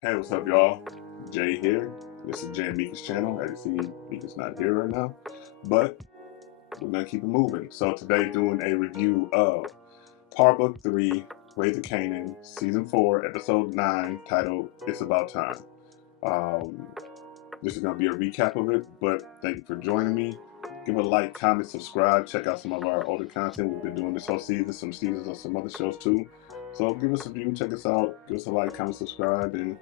Hey, what's up, y'all? Jay here. This is Jey and Meka's channel. As you see, Meka's not here right now, but we're gonna keep it moving. So today, doing a review of Powerbook 3, Ways of Kanan, Season 4, Episode 9, titled "It's About Time." Um, this is gonna be a recap of it, but thank you for joining me. Give a like, comment, subscribe. Check out some of our older content. We've been doing this whole season, some seasons on some other shows too. So give us a view, check us out, give us a like, comment, subscribe, and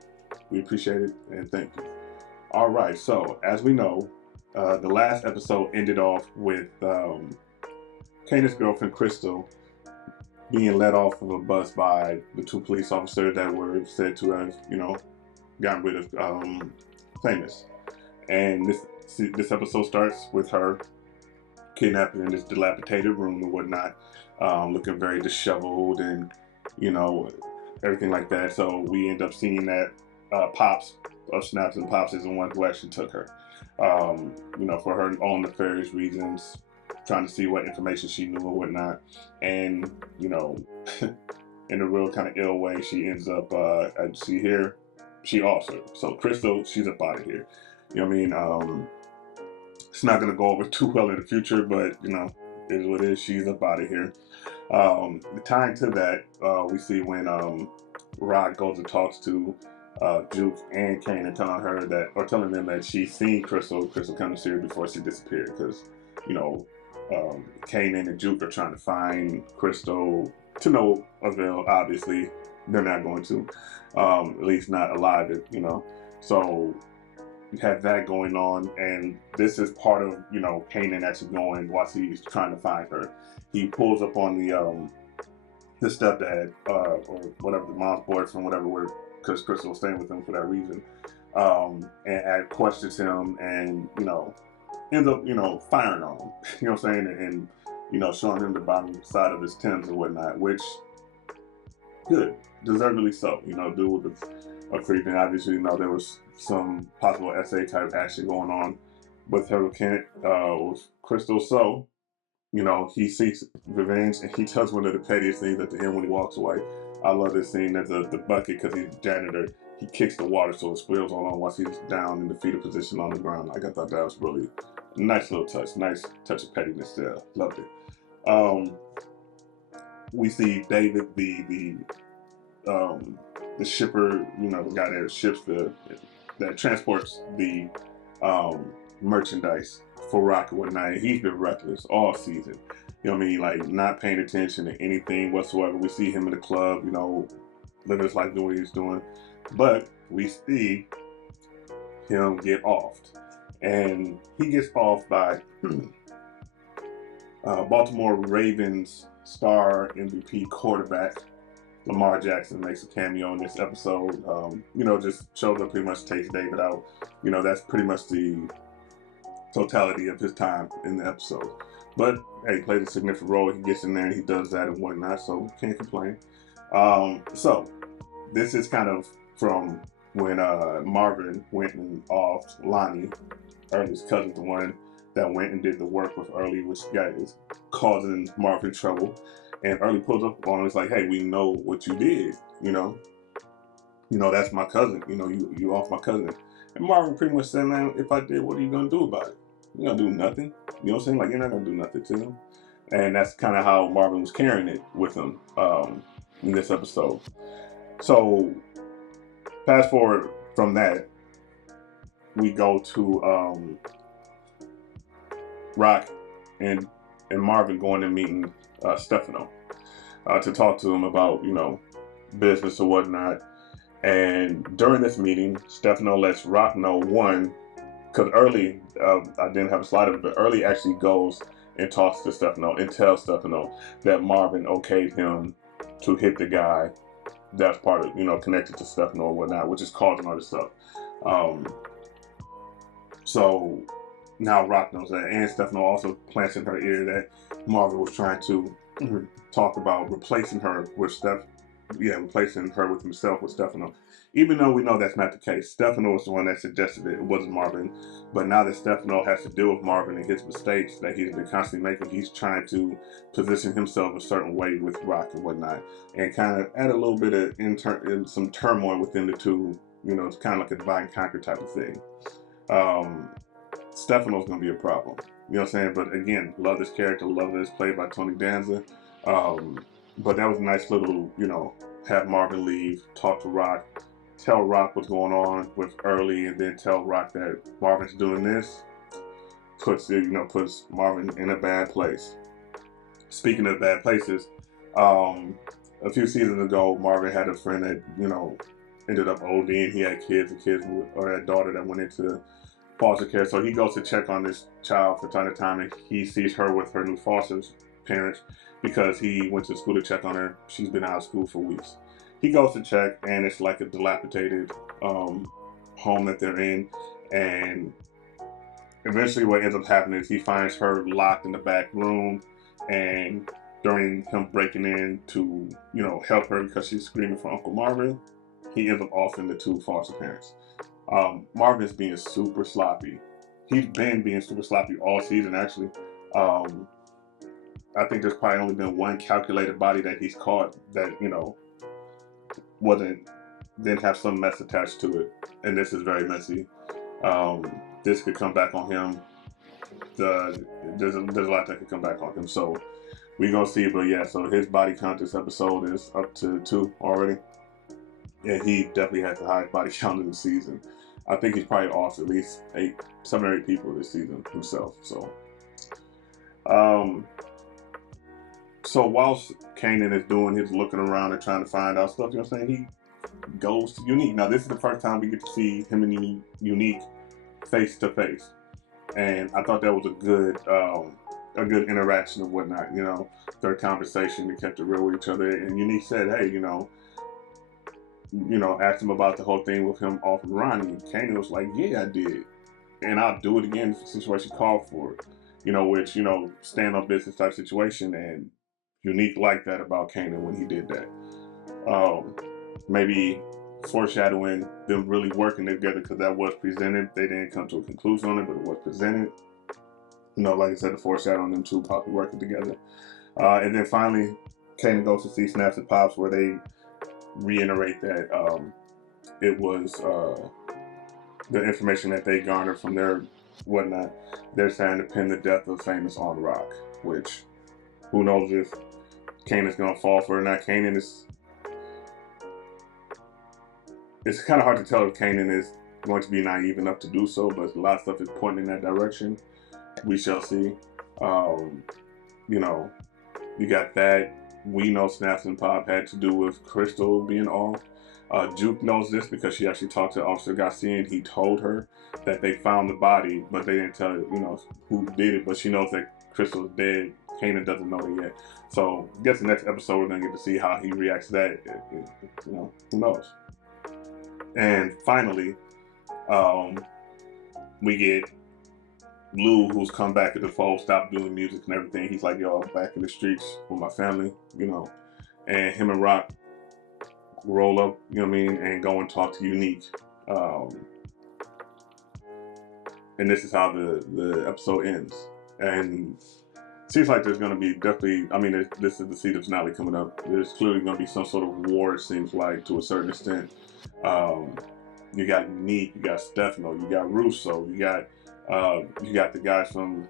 we appreciate it, and thank you. All right, so as we know, the last episode ended off with Kanan's girlfriend, Crystal, being let off of a bus by the two police officers that were said to have, gotten rid of Famous. And this episode starts with her kidnapped in this dilapidated room and whatnot, looking very disheveled and, you know, everything like that. So we end up seeing that Pops of Snaps and Pops is the one who actually took her, for her own nefarious reasons, trying to see what information she knew or whatnot. And, in a real kind of ill way, she ends up, she also. So Crystal, she's up out of here. You know what I mean? It's not going to go over too well in the future, but, it is what it is. She's up out of here. Tying to that, we see when Rod goes and talks to Juke and Kanan, telling them that she's seen Crystal come to see her before she disappeared, because, Kanan and Juke are trying to find Crystal to no avail. Obviously, they're not going to, at least not alive, So you have that going on, and this is part of, Kanan actually going while he's trying to find her. He pulls up on the stepdad, or whatever, the mom's boyfriend, whatever, because Crystal was staying with him for that reason, and questions him, and, ends up, firing on him, you know what I'm saying, and showing him the bottom side of his Timbs and whatnot, which, good, deservedly so, dude with a creep, and obviously, there was some possible SA type action going on with her with Crystal, so, he seeks revenge, and he does one of the pettiest things at the end when he walks away. I love this scene. There's the bucket, because he's a janitor. He kicks the water so it spills all on once he's down in the fetal position on the ground. I thought that was really a nice little touch. Nice touch of pettiness there. Loved it. We see David, the shipper, the guy that ships that transports the merchandise for Rock and whatnot. He's been reckless all season. You know what I mean? Like, not paying attention to anything whatsoever. We see him in the club, living his life, doing what he's doing. But we see him get offed. And he gets offed by Baltimore Ravens star MVP quarterback Lamar Jackson. Makes a cameo in this episode. Just shows up, pretty much takes David out. That's pretty much the totality of his time in the episode. But hey, he played a significant role. He gets in there and he does that and whatnot, so can't complain. So this is kind of from when Marvin went and offed Lonnie, Early's cousin, the one that went and did the work with Early, which is causing Marvin trouble. And Early pulls up on him. It's like, hey, we know what you did. That's my cousin. You off my cousin. And Marvin pretty much said, man, if I did, what are you gonna do about it? You're gonna do nothing. You know what I'm saying? Like, you're not gonna do nothing to him. And that's kind of how Marvin was carrying it with him in this episode. So fast forward from that, we go to Rock and Marvin going and meeting Stefano to talk to him about, business or whatnot. And during this meeting, Stefano lets Rock know, one, because Early, I didn't have a slide of it, but Early actually goes and talks to Stefano and tells Stefano that Marvin okayed him to hit the guy that's part of, connected to Stefano or whatnot, which is causing all this stuff. So now Rock knows that, and Stefano also plants in her ear that Marvin was trying to talk about replacing her with himself with Stefano. Even though we know that's not the case. Stefano was the one that suggested it. It wasn't Marvin. But now that Stefano has to deal with Marvin and his mistakes that he's been constantly making, he's trying to position himself a certain way with Rock and whatnot, and kind of add a little bit of some turmoil within the two, it's kind of like a divide and conquer type of thing. Stefano's going to be a problem. You know what I'm saying? But again, love this character, love that it's played by Tony Danza. But that was a nice little, have Marvin leave, talk to Rock, tell Rock what's going on with Early, and then tell Rock that Marvin's doing this, puts Marvin in a bad place. Speaking of bad places, a few seasons ago, Marvin had a friend that, ended up ODing. He had or a daughter that went into foster care. So he goes to check on this child from time to time, and he sees her with her new foster parents because he went to school to check on her. She's been out of school for weeks. He goes to check, and it's like a dilapidated home that they're in. And eventually what ends up happening is he finds her locked in the back room, and during him breaking in to, help her because she's screaming for Uncle Marvin, he ends up offing the two foster parents. Marvin's being super sloppy. He's been being super sloppy all season, actually. I think there's probably only been one calculated body that he's caught that, didn't have some mess attached to it. And this is very messy. This could come back on him. There's a lot that could come back on him. So we're going to see. But yeah, so his body count this episode is up to 2 already. And he definitely has the highest body count in the season. I think he's probably off at least 7 or 8 people this season himself. So, whilst Kanan is doing his looking around and trying to find out stuff, he goes to Unique. Now, this is the first time we get to see him and Unique face to face, and I thought that was a good interaction and whatnot. Their conversation, they kept it real with each other, and Unique said, "Hey, asked him about the whole thing with him off of Ronnie." Kanan was like, "Yeah, I did. And I'll do it again if the situation called for it." Which, stand on business type situation, and Unique liked that about Kanan when he did that. Maybe foreshadowing them really working together, because that was presented. They didn't come to a conclusion on it, but it was presented. Like I said, the foreshadowing them two probably working together. And then finally, Kanan goes to see Snaps and Pops, where they reiterate that it was the information that they garnered from their whatnot. They're trying to pin the death of Famous on Rock, which who knows if Kanan's gonna fall for it or not. It's kind of hard to tell if Kanan is going to be naive enough to do so, but a lot of stuff is pointing in that direction. We shall see. You got that. We know Snaps and Pop had to do with Crystal being off. Juke knows this because she actually talked to Officer Garcia, and he told her that they found the body, but they didn't tell her, who did it. But she knows that Crystal's dead. Kanan doesn't know it yet. So I guess the next episode we're gonna get to see how he reacts to that. Who knows? And finally, we get Lou, who's come back to the fold, stopped doing music and everything. He's like, "Yo, I'm back in the streets with my family," And him and Rock roll up, and go and talk to Unique. And this is how the episode ends. And it seems like there's going to be definitely, this is the season finale coming up. There's clearly going to be some sort of war, it seems like, to a certain extent. You got Unique, you got Stefano, you got Russo, you got the guys from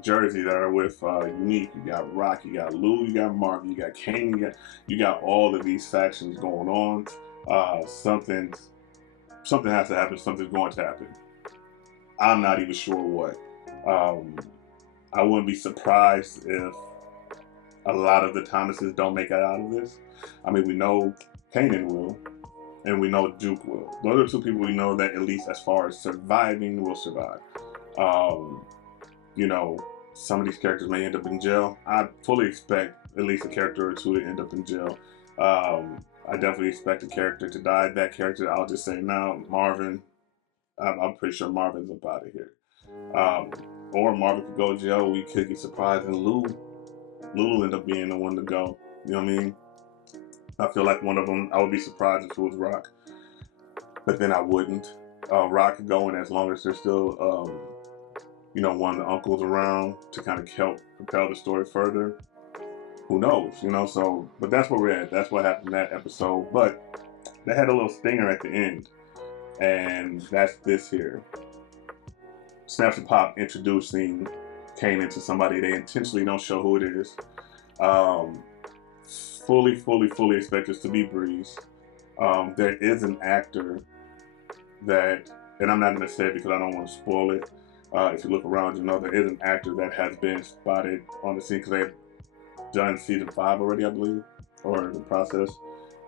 Jersey that are with Unique, you got Rock, you got Lou, you got Marvin, you got Kane, you got all of these factions going on. Something has to happen, something's going to happen. I'm not even sure what. I wouldn't be surprised if a lot of the Thomases don't make it out of this. We know Kanan will, and we know Juke will. Those are 2 people we know that, at least as far as surviving, will survive. Some of these characters may end up in jail. I fully expect at least a character or 2 to end up in jail. I definitely expect a character to die. That character, I'll just say now, Marvin. I'm pretty sure Marvin's up out of here. Or Marvin could go to jail. We could get surprised, and Lou will end up being the one to go. You know what I mean? I feel like one of them, I would be surprised if it was Rock, but then I wouldn't. Rock could go in as long as there's still, one of the uncles around to kind of help propel the story further. Who knows? So, but that's where we're at. That's what happened in that episode. But they had a little stinger at the end. and that's this here. Snaps and Pop introducing Kanan to somebody they intentionally don't show who it is. Fully expect this to be Breeze. There is an actor that, and I'm not going to say it because I don't want to spoil it. If you look around, you know there is an actor that has been spotted on the scene because they've done season 5 already, I believe, or in the process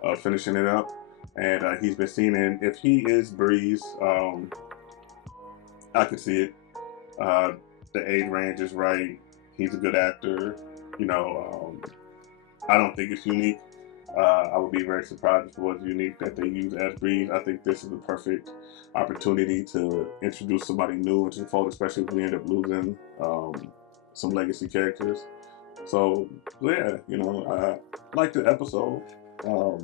of finishing it up. And he's been seen in. If he is Breeze, I can see it. The age range is right. He's a good actor. You know, I don't think it's unique. I would be very surprised if it was unique that they use as Breeze. I think this is the perfect opportunity to introduce somebody new into the fold, especially if we end up losing some legacy characters. So yeah, you know, I liked the episode. Thought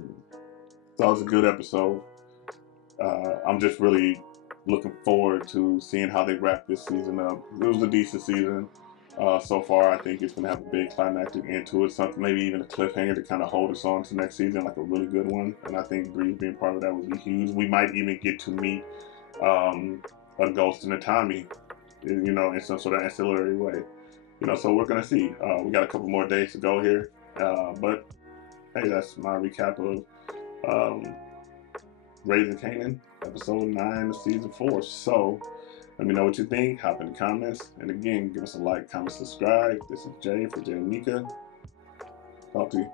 it was a good episode. I'm just really looking forward to seeing how they wrap this season up. It was a decent season so far. I think it's going to have a big climactic end to it, something maybe even a cliffhanger to kind of hold us on to next season, like a really good one. And I think Breeze being part of that would be huge. We might even get to meet a Ghost and a Tommy, you know, in some sort of ancillary way. You know, so we're going to see. We got a couple more days to go here. But hey, that's my recap of Raising Kanan, episode 9 of season 4. So let me know what you think. Hop in the comments. And again, give us a like, comment, subscribe. This is Jay for Jey and Meka. Talk to you.